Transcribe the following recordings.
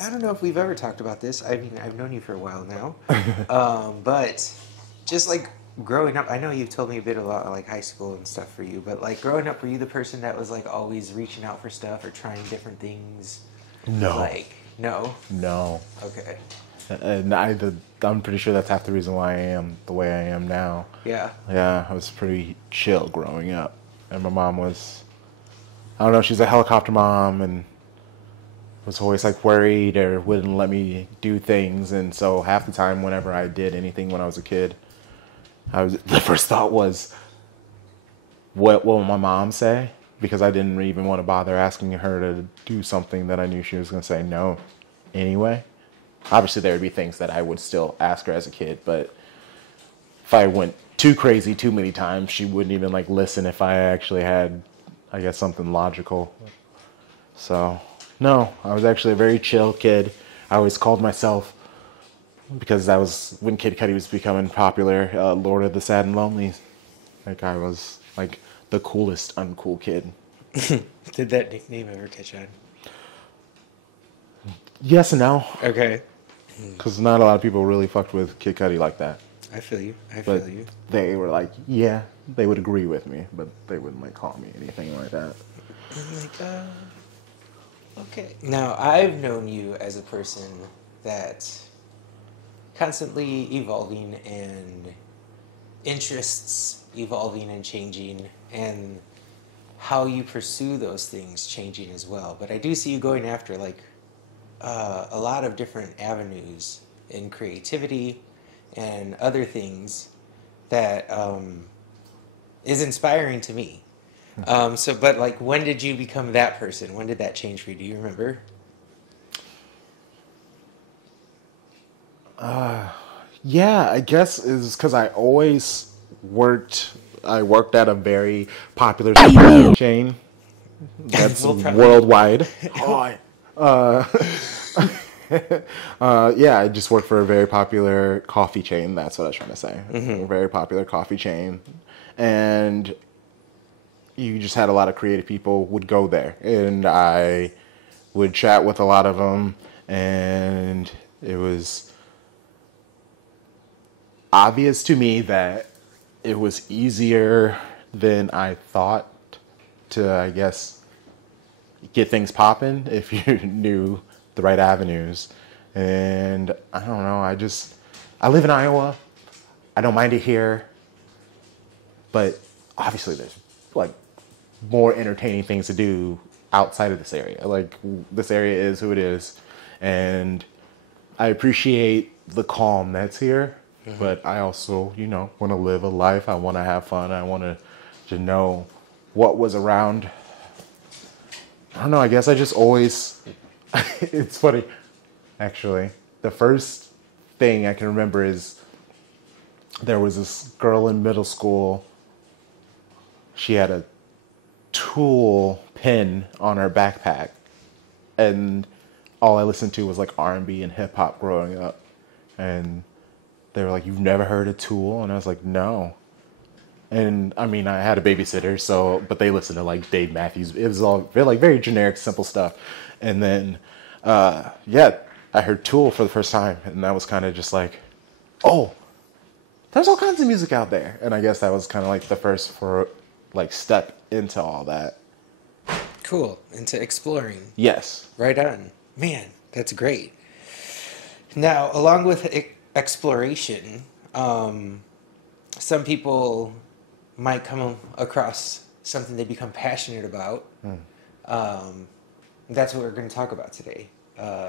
I don't know if we've ever talked about this. I mean, I've known you for a while now, but just like growing up, I know you've told me a bit about like high school and stuff for you, but like growing up, were you the person that was like always reaching out for stuff or trying different things? No, Like, no. no. Okay. And I'm pretty sure that's half the reason why I am the way I am now. Yeah. Yeah, I was pretty chill growing up. And my mom was, I don't know, she's a helicopter mom and was always like worried or wouldn't let me do things. And so half the time, whenever I did anything when I was a kid, the first thought was, what will my mom say? Because I didn't even want to bother asking her to do something that I knew she was going to say no anyway. Obviously, there would be things that I would still ask her as a kid, but if I went too crazy too many times, she wouldn't even like listen if I actually had, I guess, something logical. So, no, I was actually a very chill kid. I always called myself, because that was when Kid Cudi was becoming popular, Lord of the Sad and Lonely. Like, I was like the coolest uncool kid. Did that nickname ever catch on? Yes and no, Okay. because not a lot of people really fucked with Kid Cudi like that. I feel you. I But feel you. they were like, yeah, they would agree with me, but they wouldn't like call me anything like that. I'm like, okay. Now, I've known you as a person that constantly evolving and interests evolving and changing and how you pursue those things changing as well. But I do see you going after like a lot of different avenues in creativity and other things that is inspiring to me. But like, when did you become that person? When did that change for you? Do you remember? Yeah, I guess is because I worked at a very popular chain that's We'll probably. worldwide. Yeah, I just worked for a very popular coffee chain. That's what I was trying to say. A very popular coffee chain. And you just had a lot of creative people would go there. And I would chat with a lot of them. And it was obvious to me that it was easier than I thought to, I guess, get things popping if you knew the right avenues. And I don't know, I live in Iowa. I don't mind it here. But obviously there's like more entertaining things to do outside of this area. Like, this area is who it is. And I appreciate the calm that's here. But I also, want to live a life. I want to have fun. I want to know what was around. I don't know. I guess I just always. It's funny, actually. The first thing I can remember is there was this girl in middle school. She had a Tool pin on her backpack, and all I listened to was like R&B and hip hop growing up, and they were like, "You've never heard of Tool?" And I was like, "No." And I mean, I had a babysitter, but they listened to like Dave Matthews. It was all very generic, simple stuff. And then, yeah, I heard Tool for the first time, and that was kind of just like, oh, there's all kinds of music out there. And I guess that was kind of like the first step into all that. Cool. Into exploring. Yes. Right on. Man, that's great. Now, along with exploration, some people might come across something they become passionate about. That's what we're going to talk about today.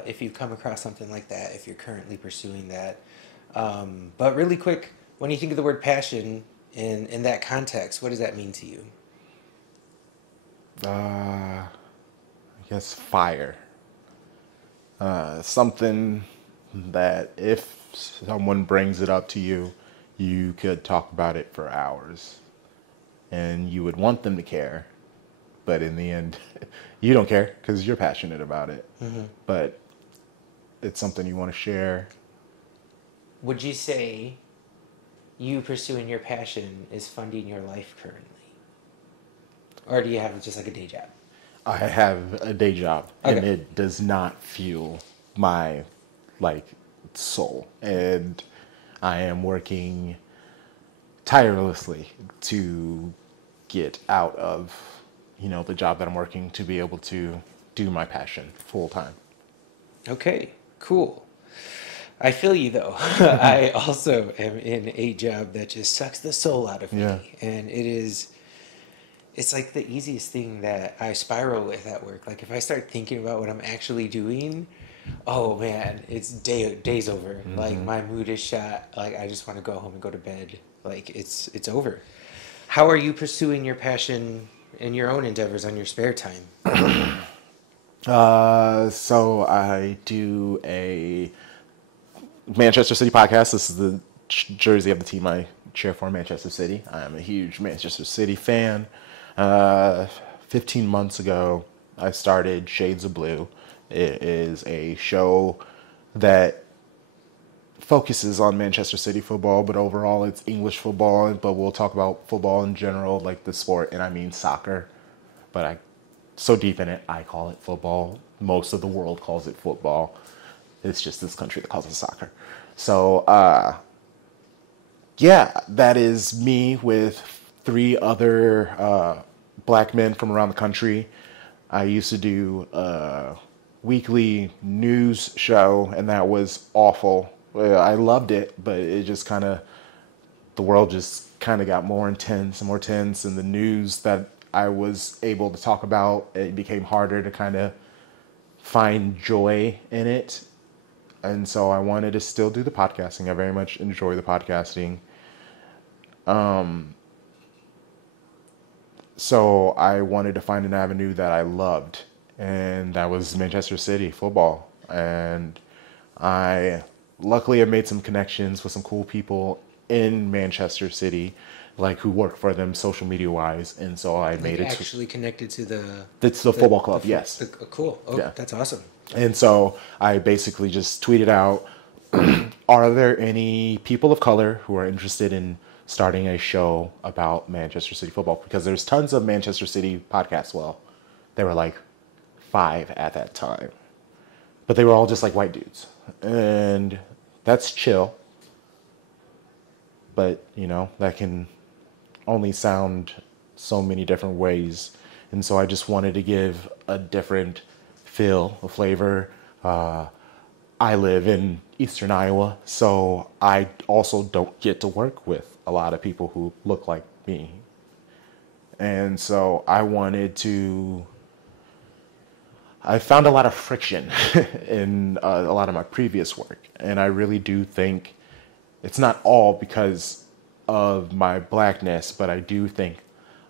If you've come across something like that, if you're currently pursuing that. But really quick, when you think of the word passion in that context, what does that mean to you? I guess fire. Something that if someone brings it up to you, you could talk about it for hours. And you would want them to care. But in the end, you don't care because you're passionate about it. But it's something you want to share. Would you say you pursuing your passion is funding your life currently? Or do you have just like a day job? I have a day job, and Okay. it does not fuel my like soul, and I am working tirelessly to get out of, the job that I'm working to be able to do my passion full time. Okay, cool. I feel you though. I also am in a job that just sucks the soul out of me. Yeah. And it's like the easiest thing that I spiral with at work. Like if I start thinking about what I'm actually doing, oh man, it's day's over. Like my mood is shot. Like I just want to go home and go to bed. Like it's over. How are you pursuing your passion and your own endeavors on your spare time? So I do a Manchester City podcast. This is the jersey of the team I cheer for, Manchester City. I'm a huge Manchester City fan. 15 months ago, I started Shades of Blue. It is a show that focuses on Manchester City football, but overall it's English football. But we'll talk about football in general, like the sport, and I mean soccer. But I so deep in it, I call it football. Most of the world calls it football. It's just this country that calls it soccer. So, yeah, that is me with 3 other black men from around the country. I used to do a weekly news show, and that was awful. I loved it, but it just the world just kind of got more intense and more tense, and the news that I was able to talk about, it became harder to kind of find joy in it. And so I wanted to still do the podcasting. I very much enjoy the podcasting. So I wanted to find an avenue that I loved, and that was Manchester City football. And I luckily have made some connections with some cool people in Manchester City, like who work for them social media wise. And so I made it actually connected to it's the football club. Yes. Cool. Oh, yeah. That's awesome. And so I basically just tweeted out, are there any people of color who are interested in starting a show about Manchester City football? Because there's tons of Manchester City podcasts. Well, there were like 5 at that time, but they were all just like white dudes, and that's chill. But that can only sound so many different ways. And so I just wanted to give a different feel, a flavor. I live in Eastern Iowa, so I also don't get to work with a lot of people who look like me. And so I found a lot of friction in a lot of my previous work. And I really do think it's not all because of my blackness, but I do think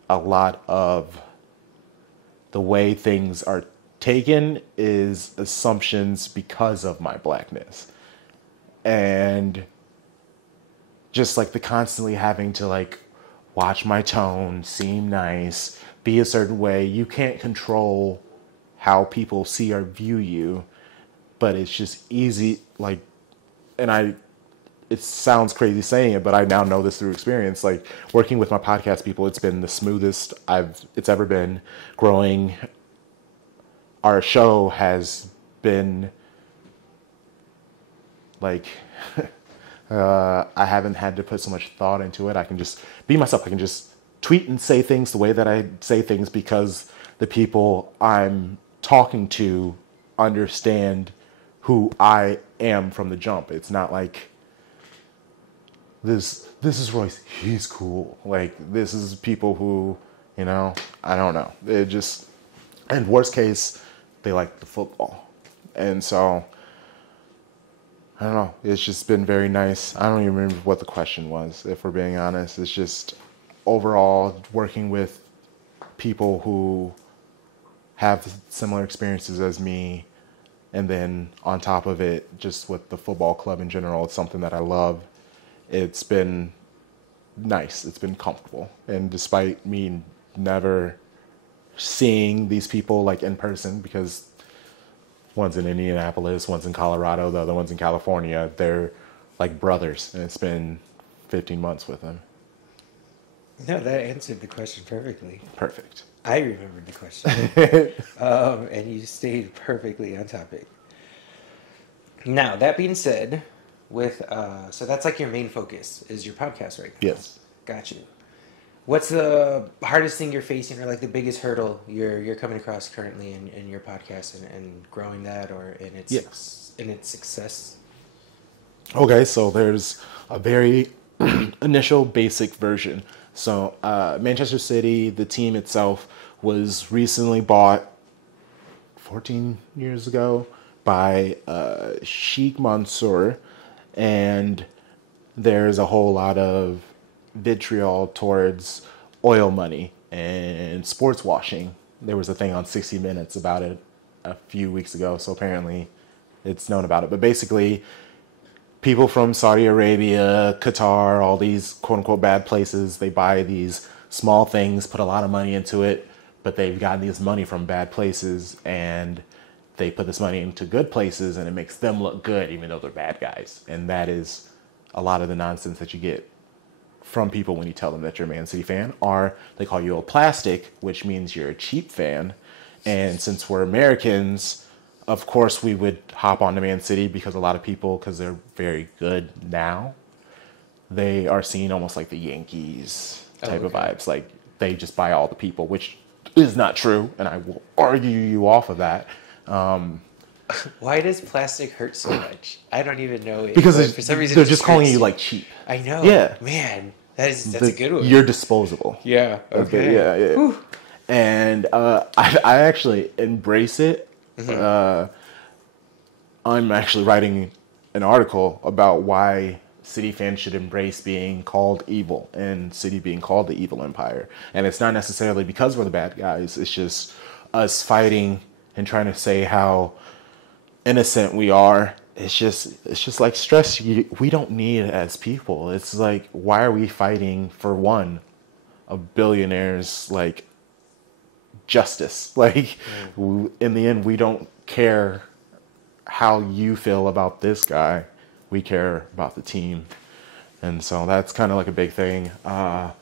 a lot of the way things are taken is assumptions because of my blackness. And just like the constantly having to like watch my tone, seem nice, be a certain way. You can't control how people see or view you, but it's just easy. Like, and it sounds crazy saying it, but I now know this through experience. Like working with my podcast people, it's been the smoothest it's ever been. Growing our show has been like, I haven't had to put so much thought into it. I can just be myself. I can just tweet and say things the way that I say things because the people I'm talking to understand who I am from the jump. It's not like, this is Royce, he's cool. Like, this is people who, I don't know. It just, and worst case, they like the football. And so, I don't know. It's just been very nice. I don't even remember what the question was, if we're being honest. It's just overall working with people who have similar experiences as me. And then on top of it, just with the football club in general, it's something that I love. It's been nice. It's been comfortable. And despite me never seeing these people like in person, because one's in Indianapolis, one's in Colorado, the other one's in California, they're like brothers. And it's been 15 months with them. No, that answered the question perfectly. Perfect. I remembered the question. And you stayed perfectly on topic. Now, that being said, with so that's like your main focus is your podcast right now. Yes. Got you. What's the hardest thing you're facing, or like the biggest hurdle you're coming across currently in your podcast and growing that, or in its success? Okay, so there's a very initial basic version. So Manchester City, the team itself, was recently bought 14 years ago by Sheikh Mansour, and there's a whole lot of vitriol towards oil money and sports washing. There was a thing on 60 Minutes about it a few weeks ago, so apparently it's known about it. But basically, people from Saudi Arabia, Qatar, all these quote unquote bad places, they buy these small things, put a lot of money into it, but they've gotten this money from bad places and they put this money into good places and it makes them look good even though they're bad guys. And that is a lot of the nonsense that you get from people when you tell them that you're a Man City fan, or they call you a plastic, which means you're a cheap fan. And since we're Americans, of course we would hop on to Man City because a lot of people, because they're very good now, they are seen almost like the Yankees type of vibes. Like they just buy all the people, which is not true. And I will argue you off of that. Why does plastic hurt so much? I don't even know it. Because for some reason they're just calling you like cheap. I know. Yeah. Man, that's a good one. You're disposable. Yeah. Okay. Yeah. Whew. And I actually embrace it. Mm-hmm. I'm actually writing an article about why City fans should embrace being called evil and City being called the evil empire. And it's not necessarily because we're the bad guys. It's just us fighting and trying to say how innocent we are. It's just like stress we don't need as people. It's like, why are we fighting for one of billionaires like justice? Like in the end, we don't care how you feel about this guy. We care about the team. And so that's kind of like a big thing. And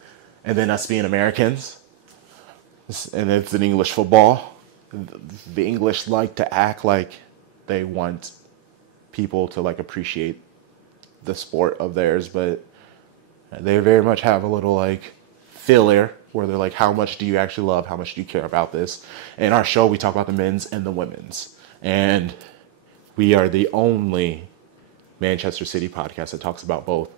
then us being Americans, and it's in English football. The English like to act like they want people to like appreciate the sport of theirs, but they very much have a little like filler where they're like, how much do you actually love? How much do you care about this? In our show, we talk about the men's and the women's. And we are the only Manchester City podcast that talks about both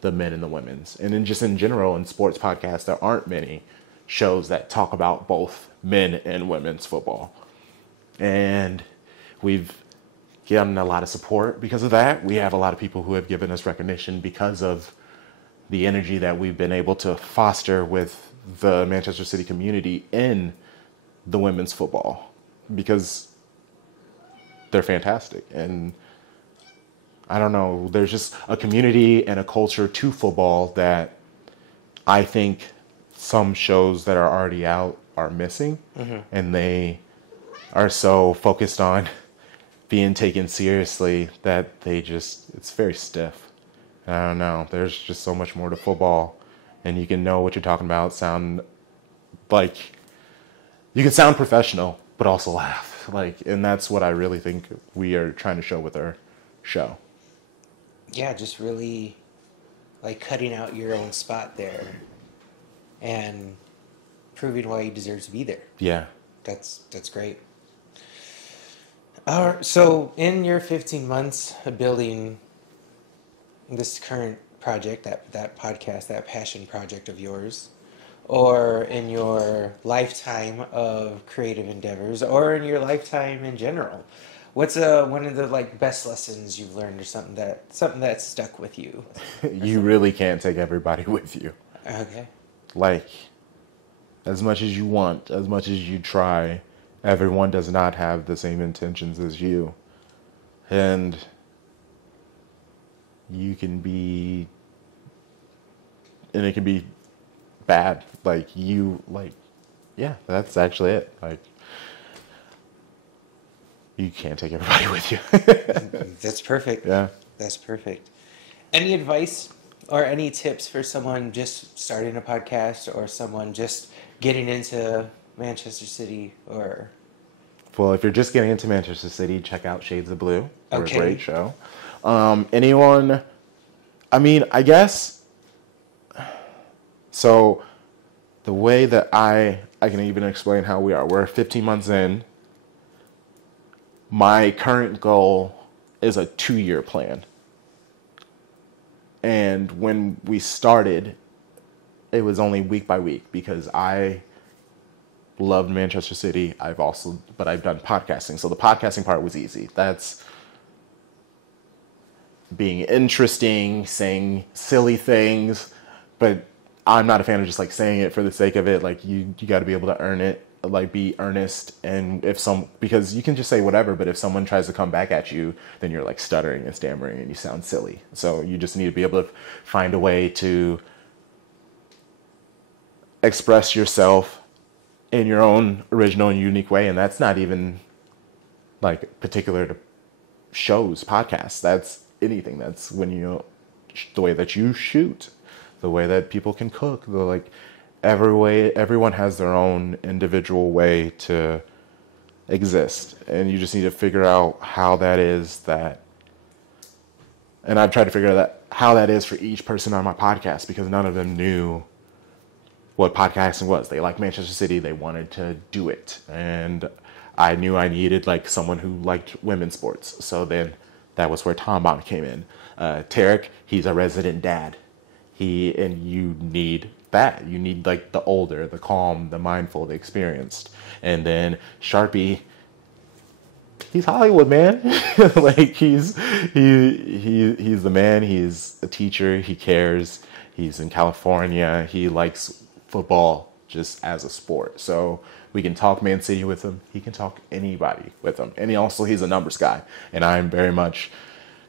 the men and the women's. And then just in general, in sports podcasts, there aren't many shows that talk about both men and women's football. And we've gotten a lot of support because of that. We have a lot of people who have given us recognition because of the energy that we've been able to foster with the Manchester City community in the women's football, because they're fantastic. And I don't know, there's just a community and a culture to football that I think some shows that are already out are missing. Mm-hmm. And they are so focused on being taken seriously that it's very stiff. I don't know, there's just so much more to football, and you can know what you're talking about, sound like you can sound professional but also laugh, like, and that's what I really think we are trying to show with our show. Yeah, just really like cutting out your own spot there and proving why you deserve to be there. Yeah, that's great. So in your 15 months of building this current project, that podcast, that passion project of yours, or in your lifetime of creative endeavors, or in your lifetime in general, what's one of the like best lessons you've learned, or something that stuck with you? You really can't take everybody with you. Okay. Like, as much as you want, as much as you try, everyone does not have the same intentions as you. And you can be, and it can be bad. Yeah, that's actually it. Like, you can't take everybody with you. That's perfect. Yeah. That's perfect. Any advice or any tips for someone just starting a podcast, or someone just getting into Manchester City, or Well, if you're just getting into Manchester City, check out Shades of Blue. They're Okay. a great show. Anyone, I mean, I guess, so the way that I can even explain how we're 15 months in. My current goal is a 2-year plan. And when we started, it was only week by week because I loved Manchester City. But I've done podcasting. So the podcasting part was easy. That's being interesting, saying silly things, but I'm not a fan of just like saying it for the sake of it. Like you got to be able to earn it, like be earnest. And because you can just say whatever, but if someone tries to come back at you, then you're like stuttering and stammering and you sound silly. So you just need to be able to find a way to express yourself in your own original and unique way. And that's not even like particular to shows, podcasts. That's anything. That's when the way that you shoot, the way that people can cook, everyone has their own individual way to exist. And you just need to figure out how that is and I've tried to figure out how that is for each person on my podcast because none of them knew what podcasting was. They liked Manchester City. They wanted to do it. And I knew I needed like someone who liked women's sports. So then that was where Tom Bond came in. Tarek, he's a resident dad. And you need that. You need like the older, the calm, the mindful, the experienced. And then Sharpie, he's Hollywood, man. Like he's the man. He's a teacher. He cares. He's in California. He likes football just as a sport. So we can talk Man City with him. He can talk anybody with him. And he's a numbers guy. And I'm very much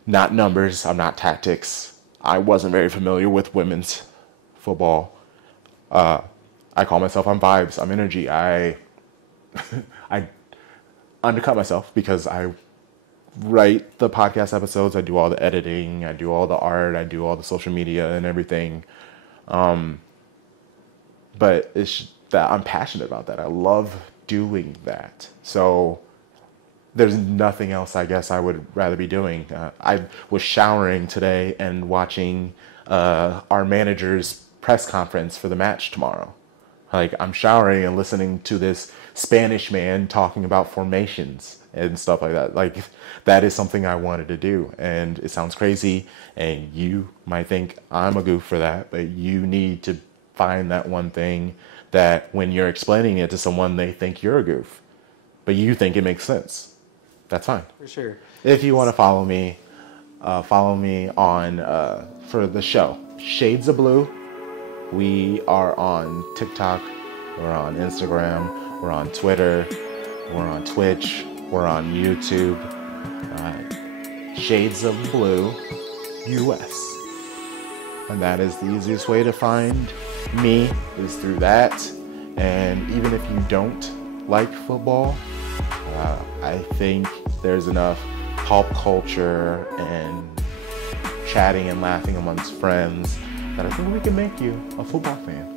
not numbers. I'm not tactics. I wasn't very familiar with women's football. I call myself, I'm vibes. I'm energy. I undercut myself because I write the podcast episodes. I do all the editing. I do all the art. I do all the social media and everything. But it's that I'm passionate about that. I love doing that. So there's nothing else I guess I would rather be doing. I was showering today and watching our manager's press conference for the match tomorrow. Like I'm showering and listening to this Spanish man talking about formations and stuff like that. Like that is something I wanted to do. And it sounds crazy and you might think I'm a goof for that, but you need to find that one thing that when you're explaining it to someone, they think you're a goof, but you think it makes sense. That's fine. For sure. If you want to follow me on for the show, Shades of Blue. We are on TikTok. We're on Instagram. We're on Twitter. We're on Twitch. We're on YouTube. Shades of Blue US. And that is the easiest way to find me is through that. And even if you don't like football, I think there's enough pop culture and chatting and laughing amongst friends that I think we can make you a football fan.